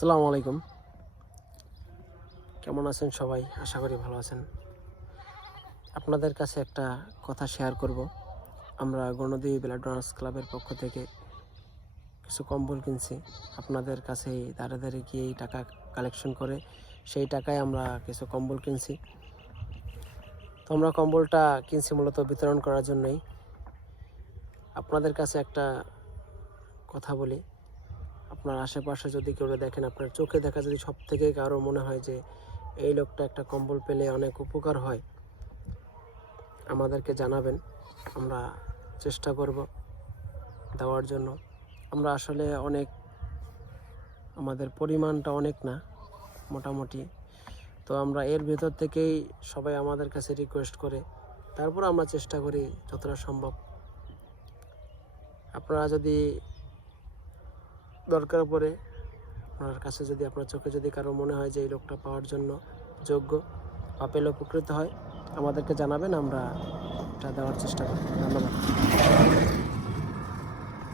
আসসালামু আলাইকুম। কেমন আছেন সবাই? আশা করি ভালো আছেন। আপনাদের কাছে একটা কথা শেয়ার করব। আমরা গণদেবী ব্লাড ডোনার্স ক্লাবের পক্ষ থেকে কিছু কম্বল কিনছি। আপনাদের কাছে দাঁড়ে দাঁড়িয়ে গিয়ে এই টাকা কালেকশন করে সেই টাকায় আমরা কিছু কম্বল কিনছি। তো আমরা কম্বলটা কিনছি মূলত বিতরণ করার জন্যই। আপনাদের কাছে একটা কথা বলি, আপনার আশেপাশে যদি কেউ দেখেন, আপনার চোখে দেখা যদি সব থেকে কারো মনে হয় যে এই লোকটা একটা কম্বল পেলে অনেক উপকার হয়, আমাদেরকে জানাবেন। আমরা চেষ্টা করব দেওয়ার জন্য। আমরা আসলে আমাদের পরিমাণটা অনেক না, মোটামুটি। তো আমরা এর ভেতর থেকেই সবাই আমাদের কাছে রিকোয়েস্ট করে, তারপর আমরা চেষ্টা করি যতটা সম্ভব। আপনারা যদি দরকার পড়ে, আপনার কাছে যদি আপনার চোখে যদি কারো মনে হয় যে এই লোকটা পাওয়ার জন্য যোগ্য বা পেলে উপকৃত হয়, আমাদেরকে জানাবেন। আমরা এটা দেওয়ার চেষ্টা করব। ধন্যবাদ।